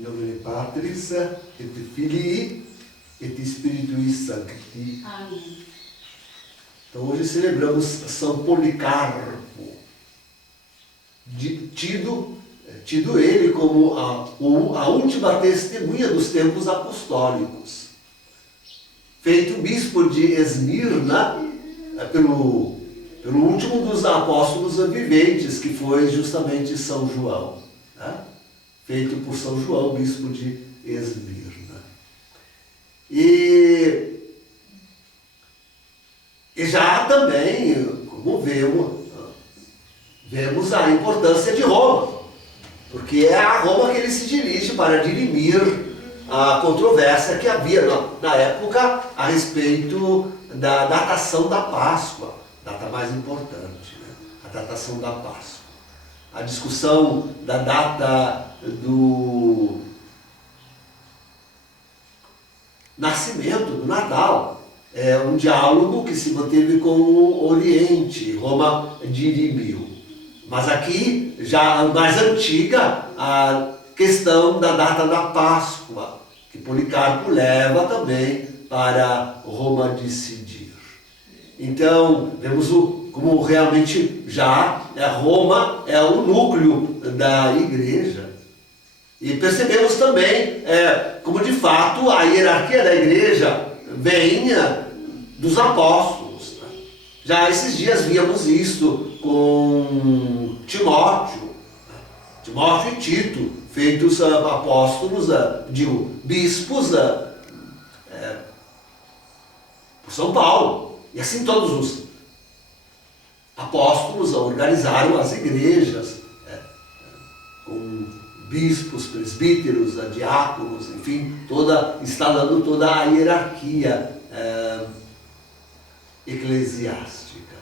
In nomine Patris et Filii et Spiritui Sancti. Amém. Então hoje celebramos São Policarpo, tido ele como a última testemunha dos tempos apostólicos. Feito bispo de Esmirna pelo último dos apóstolos viventes, que foi justamente São João, né? Feito por São João, bispo de Esmirna. E já também, como vemos a importância de Roma, porque é a Roma que ele se dirige para dirimir a controvérsia que havia na época a respeito da datação da Páscoa, data mais importante, né? A datação da Páscoa. A discussão da data do nascimento, do Natal, é um diálogo que se manteve com o Oriente, Roma dirimiu. Mas aqui, já mais antiga, a questão da data da Páscoa, que Policarpo leva também para Roma decidir. Então, vemos como realmente já Roma é o núcleo da igreja. E percebemos também como de fato a hierarquia da igreja vem dos apóstolos. Já esses dias víamos isto com Timóteo e Tito, feitos apóstolos, bispos por São Paulo. E assim todos os apóstolos organizaram as igrejas, com bispos, presbíteros, diáconos, enfim, instalando toda a hierarquia eclesiástica.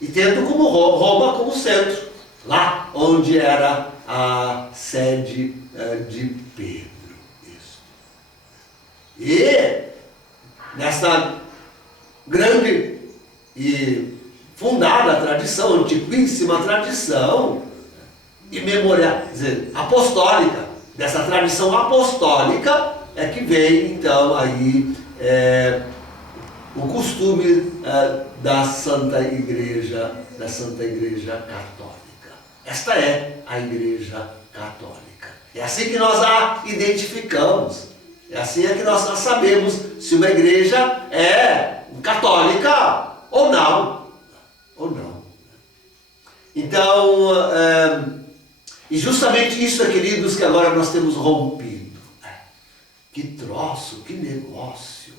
E tendo como Roma como centro, lá onde era a sede de Pedro. Isso. E nessa grande e fundada tradição, antiquíssima tradição, imemorial, quer dizer, apostólica, dessa tradição apostólica é que vem então aí o costume da Santa Igreja Católica. Esta é a Igreja Católica. É assim que nós a identificamos. É assim que nós sabemos se uma igreja é católica ou não. Então, e justamente isso, queridos, que agora nós temos rompido. Que troço, que negócio,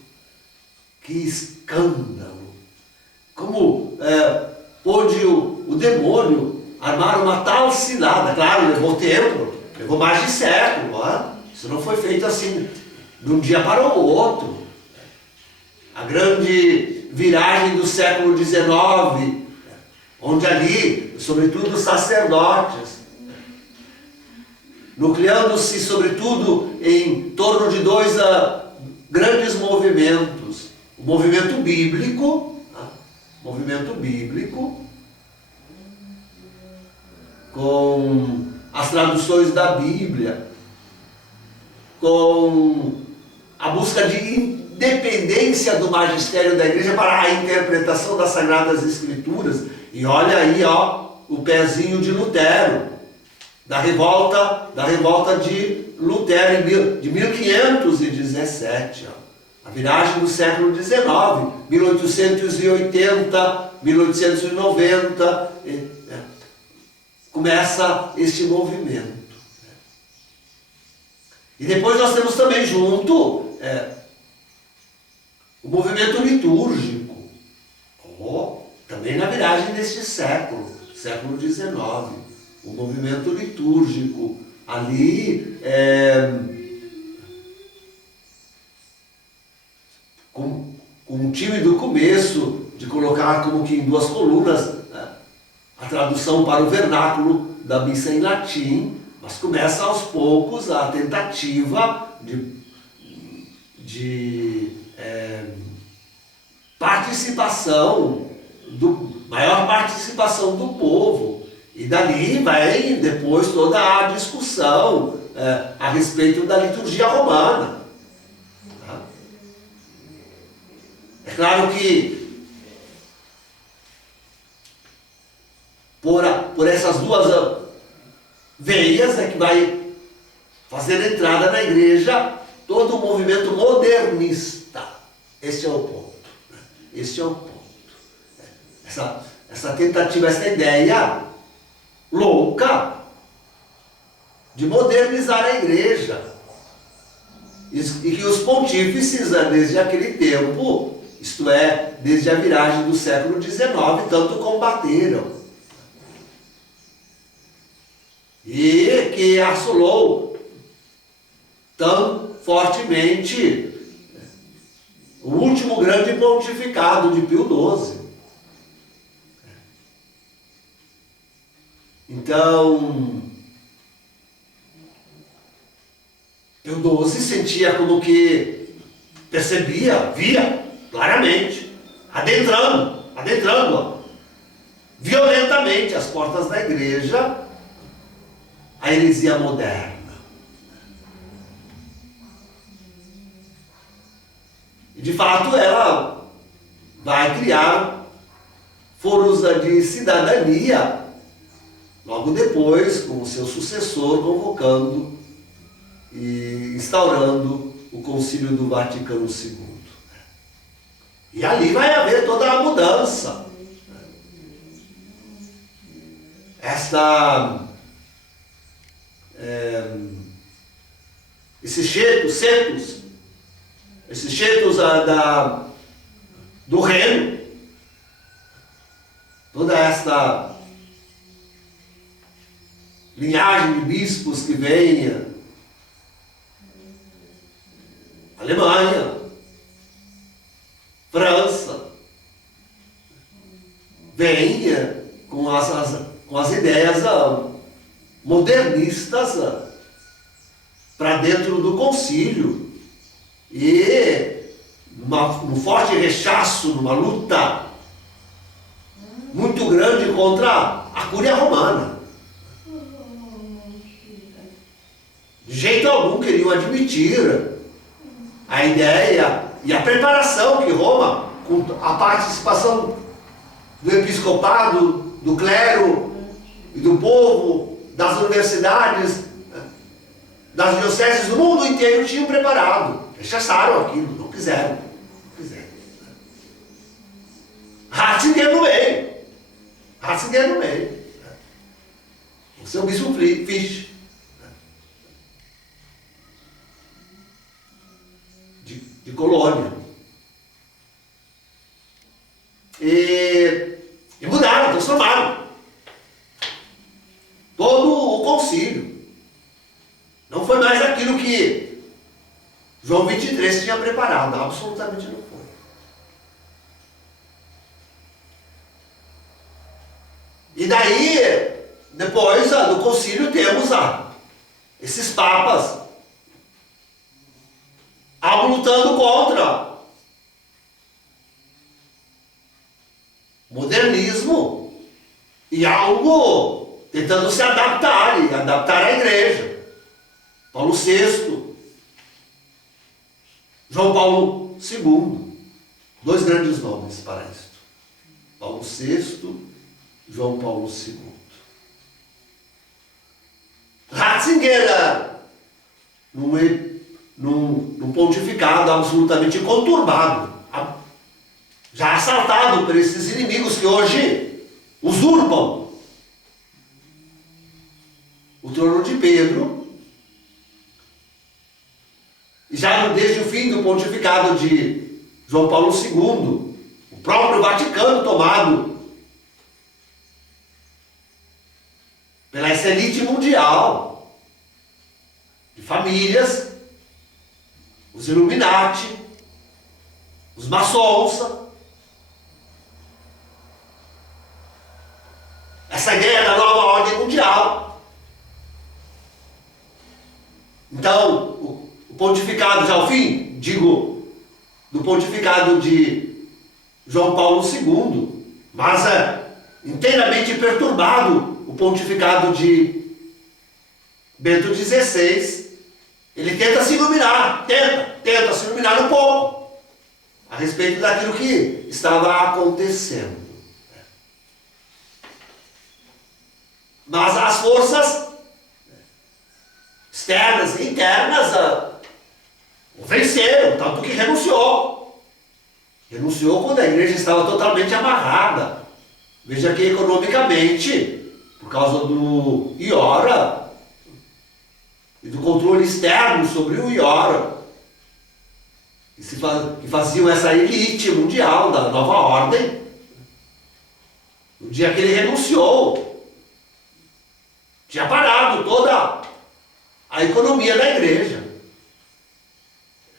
que escândalo. Como pôde o demônio armar uma tal cilada. Claro, levou tempo, levou mais de século. Isso não foi feito assim, de um dia para o outro. A grande viragem do século XIX, onde ali, sobretudo os sacerdotes, nucleando-se sobretudo em torno de dois grandes movimentos. O movimento bíblico, com as traduções da Bíblia, com a busca de independência do magistério da igreja para a interpretação das Sagradas Escrituras. E olha aí, o pezinho de Lutero, da revolta de Lutero de 1517, a viragem do século XIX, 1880, 1890, começa este movimento. E depois nós temos também junto o movimento litúrgico, também na viragem deste século XIX, o movimento litúrgico, ali com um tímido começo de colocar como que em duas colunas a tradução para o vernáculo da missa em latim, mas começa aos poucos a tentativa de maior participação do povo. E dali vai depois toda a discussão a respeito da liturgia romana. Tá? É claro que por essas duas veias é que vai fazer entrada na igreja todo o movimento modernista. Este é o ponto. Este é o ponto. Essa tentativa, essa ideia louca de modernizar a igreja. E que os pontífices, desde aquele tempo, isto é, desde a viragem do século XIX, tanto combateram. E que assolou tão fortemente o último grande pontificado de Pio XII. Então, Pio XII sentia como que percebia, via claramente, adentrando violentamente as portas da igreja, a heresia moderna. E de fato ela vai criar foros de cidadania logo depois, com o seu sucessor convocando e instaurando o Concílio do Vaticano II. E ali vai haver toda a mudança. Esses chetos do reino, toda esta linhagem de bispos que vem, Alemanha, França, vem com as ideias modernistas para dentro do concílio e num forte rechaço, numa luta muito grande contra a Cúria Romana. De jeito algum queriam admitir a ideia e a preparação que Roma, com a participação do episcopado, do clero e do povo, das universidades, das dioceses do mundo inteiro, tinham preparado. Rechaçaram aquilo, não quiseram. Ratzinger no meio. O seu bispo Fisch. De Colônia. E mudaram, transformaram todo o concílio. Não foi mais aquilo que João 23 tinha preparado, absolutamente não foi. E daí, depois do concílio, temos esses papas algo lutando contra o modernismo e algo tentando se adaptar e adaptar a igreja. Paulo VI, João Paulo II, dois grandes nomes para isto. Paulo VI, João Paulo II. Ratzinger, num pontificado absolutamente conturbado, já assaltado por esses inimigos que hoje usurpam o trono de Pedro, e já desde o fim do pontificado de João Paulo II, o próprio Vaticano tomado pela essa elite mundial de famílias, os Illuminati, os maçons, essa ideia da nova ordem mundial. Então, o pontificado, já ao fim, digo, do pontificado de João Paulo II, mas inteiramente perturbado o pontificado de Bento XVI, ele tenta se iluminar, tenta se iluminar um pouco a respeito daquilo que estava acontecendo. Mas as forças externas e internas o venceram, tanto que renunciou. Renunciou quando a igreja estava totalmente amarrada. Veja que economicamente, por causa do Iora e do controle externo sobre o Iora, que faziam essa elite mundial da nova ordem, no dia que ele renunciou, tinha parado toda a economia da igreja.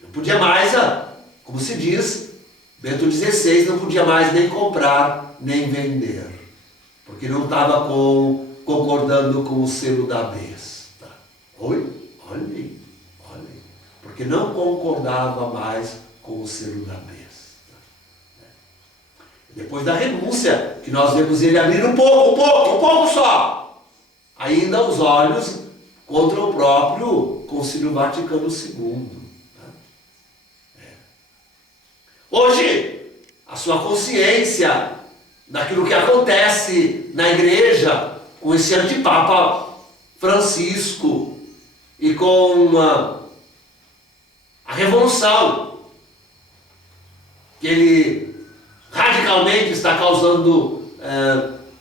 Não podia mais, como se diz, Bento XVI não podia mais nem comprar, nem vender, porque não estava concordando com o selo da besta. Olhe, porque não concordava mais com o selo da besta. Depois da renúncia, que nós vemos ele abrir um pouco só, ainda os olhos contra o próprio Concílio Vaticano II. Hoje, a sua consciência daquilo que acontece na igreja com esse antipapa Francisco e com a revolução que ele radicalmente está causando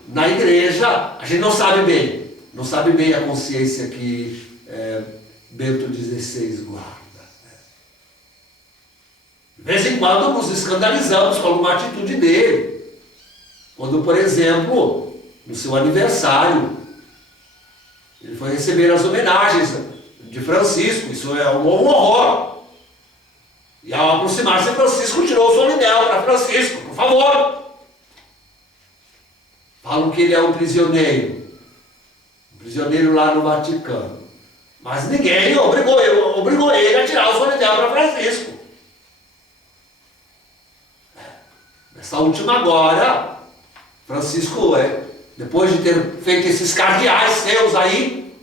na igreja, a gente não sabe bem a consciência que Bento XVI guarda. De vez em quando nos escandalizamos com alguma atitude dele. Quando, por exemplo, no seu aniversário, ele foi receber as homenagens de Francisco. Isso é um horror. E ao aproximar-se, Francisco tirou o seu anel para Francisco. Por favor. Falam que ele é um prisioneiro lá no Vaticano. Mas ninguém obrigou ele a tirar o seu anel para Francisco. Nessa última agora, Francisco, depois de ter feito esses cardeais seus aí,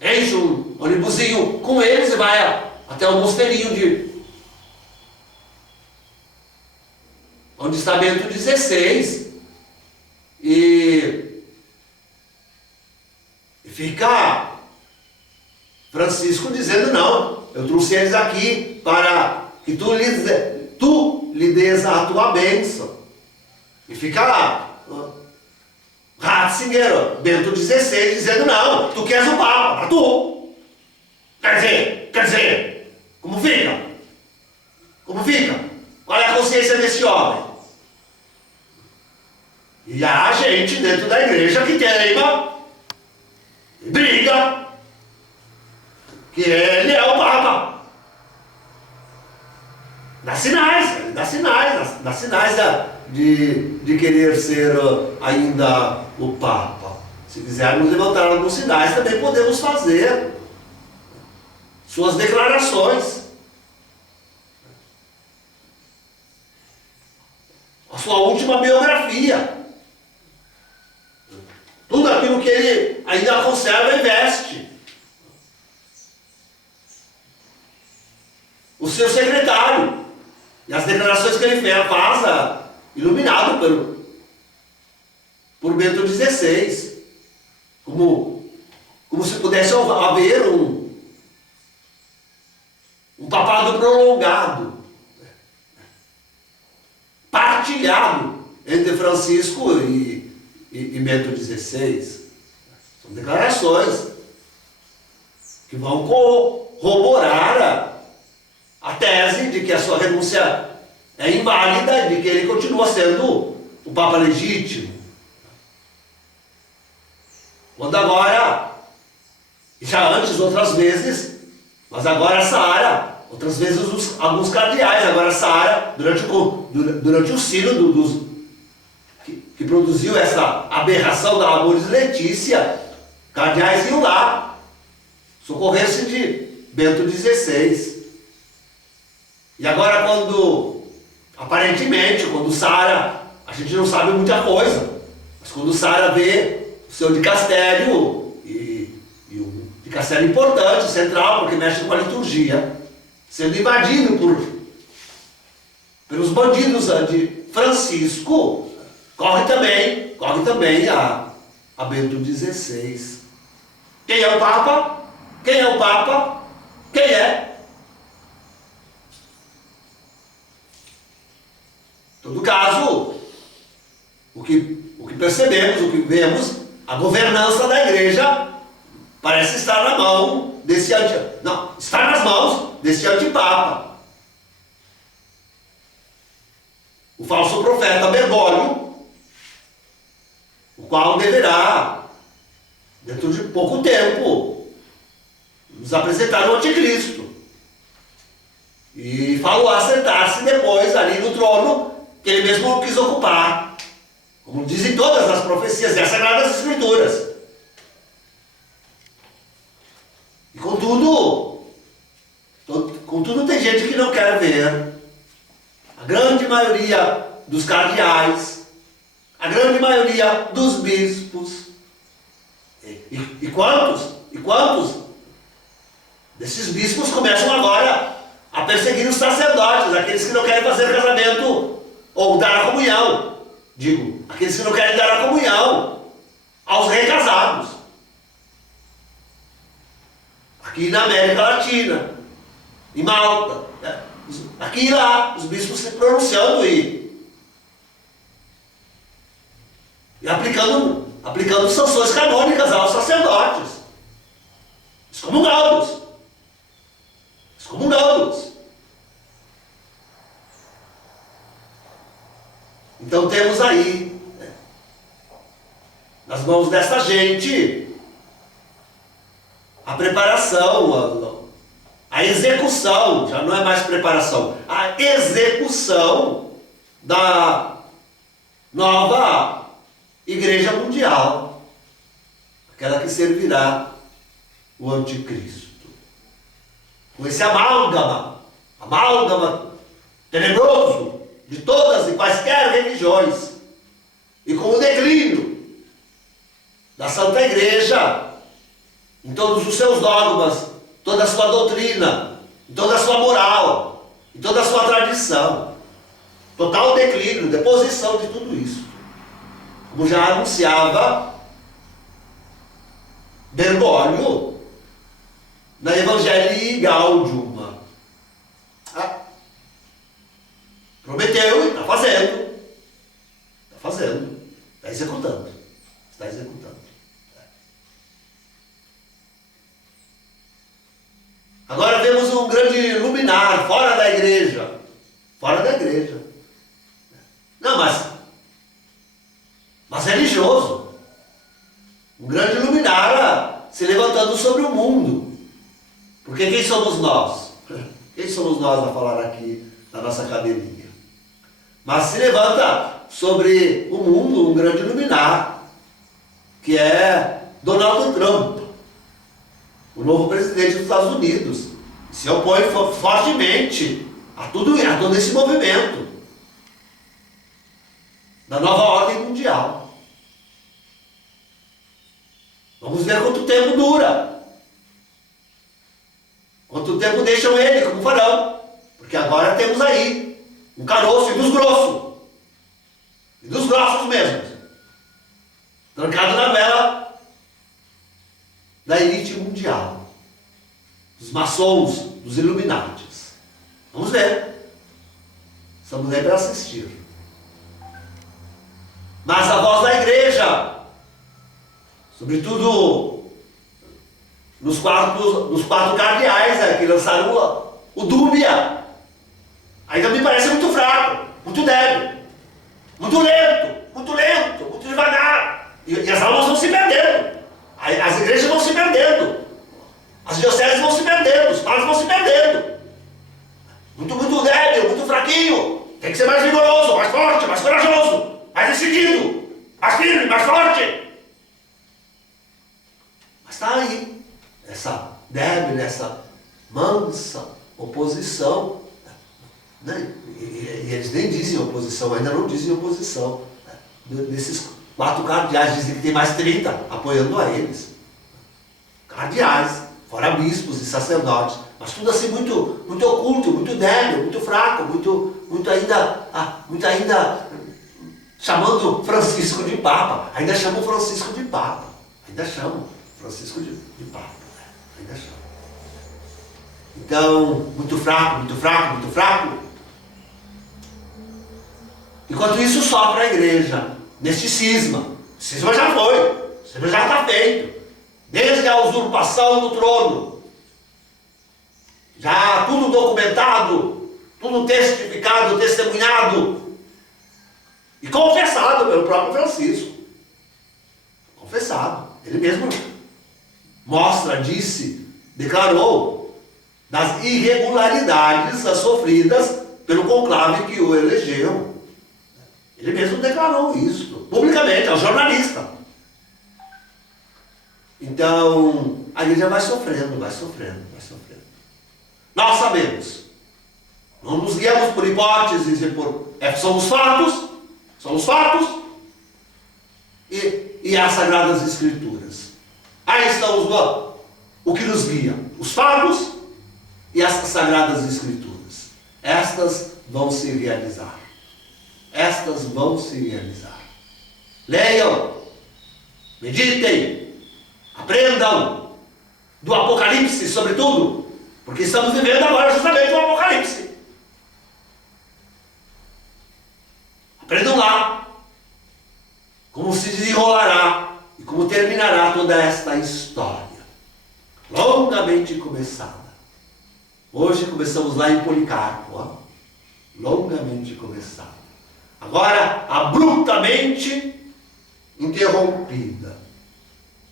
enche um ônibusinho com eles e vai até o mosteirinho onde está Bento XVI e fica Francisco dizendo: não, eu trouxe eles aqui para que tu lhe dês a tua bênção. E fica lá Ratzinger, Bento XVI, dizendo: não, tu queres o Papa, para tu. Quer dizer, como fica? Qual é a consciência desse homem? E há gente dentro da igreja que teima e briga que ele é o Papa. Dá sinais de querer ser ainda o Papa. Se quisermos levantar alguns sinais, também podemos fazer suas declarações. A sua última biografia. Tudo aquilo que ele ainda conserva e veste. O seu secretário. E as declarações que ele faz, iluminado por Bento XVI. Como se pudesse haver um papado prolongado, partilhado entre Francisco e Bento XVI. São declarações que vão corroborar a tese de que a sua renúncia é inválida e de que ele continua sendo o Papa legítimo. Quando agora, e já antes outras vezes, mas agora Sara, outras vezes alguns cardeais, agora Sara, durante o sínodo que produziu essa aberração da Amoris Letícia, cardeais iam lá socorrer-se de Bento XVI. E agora aparentemente, quando Sara, a gente não sabe muita coisa, mas quando Sara vê o seu dicastério e de castelo importante, central, porque mexe com a liturgia, sendo invadido pelos bandidos de Francisco, corre também a Bento XVI. Quem é o Papa? Quem é o Papa? Quem é? Em todo caso, o que percebemos, o que vemos, a governança da igreja parece estar na mão desse está nas mãos desse antipapa. O falso profeta Bergoglio, o qual deverá, dentro de pouco tempo, nos apresentar o anticristo. E falou sentar-se depois ali no trono que ele mesmo quis ocupar, como dizem todas as profecias das Sagradas Escrituras. E contudo tem gente que não quer ver. A grande maioria dos cardeais, a grande maioria dos bispos. E quantos desses bispos começam agora a perseguir os sacerdotes, aqueles que não querem fazer casamento ou dar a comunhão. Digo, aqueles que não querem dar a comunhão aos recasados. Aqui na América Latina, em Malta, aqui e lá, os bispos se pronunciando e aplicando sanções canônicas aos sacerdotes, excomungando-os. Então temos aí, nas mãos dessa gente, a preparação, a execução, já não é mais preparação, a execução da nova Igreja Mundial, aquela que servirá o Anticristo. Com esse amálgama tenebroso de todas e quaisquer religiões, e com o declínio da Santa Igreja, em todos os seus dogmas, toda a sua doutrina, em toda a sua moral, em toda a sua tradição. Total declínio, deposição de tudo isso. Como já anunciava Bergoglio na Evangelii Gaudium. Prometeu e está fazendo, está executando. Agora vemos um grande luminar fora da igreja. Não, mas religioso. Um grande luminar se levantando sobre o mundo. Porque quem somos nós? Quem somos nós a falar aqui na nossa cadeirinha? Mas se levanta sobre o mundo um grande luminar, que é Donald Trump, o novo presidente dos Estados Unidos. Se opõe fortemente a todo esse movimento da nova ordem mundial. Vamos ver quanto tempo dura. Quanto tempo deixam ele, como farão. Porque agora temos aí um caroço e dos grossos mesmo, trancado na vela da elite mundial, dos maçons, dos Illuminatis. Vamos ver. Estamos aí para assistir. Mas a voz da igreja, sobretudo nos quatro cardeais que lançaram o Dúbia, ainda me parece muito fraco, muito débil, muito lento, muito devagar. E as almas vão se perdendo, as igrejas vão se perdendo, as dioceses vão se perdendo, os padres vão se perdendo. Muito débil, muito fraquinho. Tem que ser mais vigoroso, mais forte, mais corajoso, mais decidido, mais firme, mais forte. Mas está aí, essa débil, essa mansa oposição. E eles nem dizem oposição, ainda não dizem oposição. Desses 4 cardeais dizem que tem mais 30 apoiando a eles. cardeais, fora bispos e sacerdotes, mas tudo assim muito, muito oculto, muito débil, muito fraco, muito ainda chamando Francisco de Papa. Ainda chamam Francisco de Papa. Ainda chamam Francisco de Papa. Ainda chamam. Então, muito fraco, muito fraco, muito fraco. Enquanto isso, sopra a igreja neste cisma. O cisma já foi. O cisma já está feito. Desde a usurpação do trono. Já tudo documentado, tudo testificado, testemunhado. E confessado pelo próprio Francisco. Confessado. Ele mesmo mostra, disse, declarou das irregularidades sofridas pelo conclave que o elegeu. Ele mesmo declarou isso, publicamente, ao jornalista. Então, a igreja vai sofrendo, vai sofrendo, vai sofrendo. Nós sabemos. Não nos guiamos por hipóteses e por... são os fatos. São os fatos e as Sagradas Escrituras. Aí estão o que nos guia. Os fatos e as Sagradas Escrituras. Estas vão se realizar. Estas vão se realizar. Leiam, meditem, aprendam do Apocalipse, sobretudo, porque estamos vivendo agora justamente o Apocalipse. Aprendam lá como se desenrolará e como terminará toda esta história, longamente começada. Hoje começamos lá em Policarpo, ó, longamente começada. Agora, abruptamente interrompida.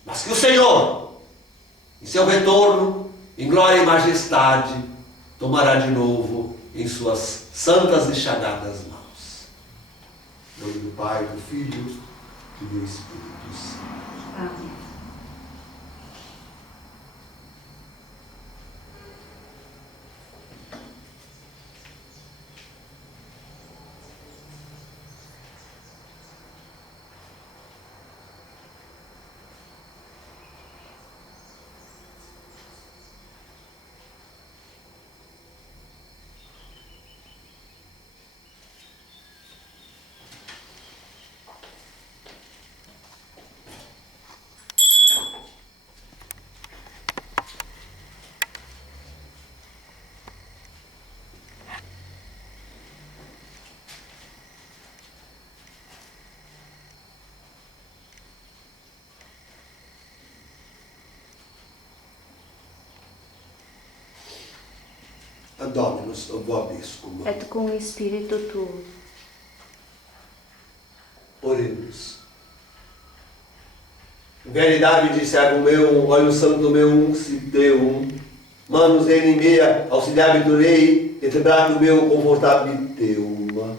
Mas que o Senhor, em seu retorno, em glória e majestade, tomará de novo em suas santas e chagadas mãos. Em nome do Pai, do Filho e do Espírito Santo. Amém. Dominus vobiscum. Et cum spiritu tuo. Oremos. Veridade, servo meu, olho santo meu, si teum, manus enim mea, auxiliabitur ei, et brachium meu confortabitur teum.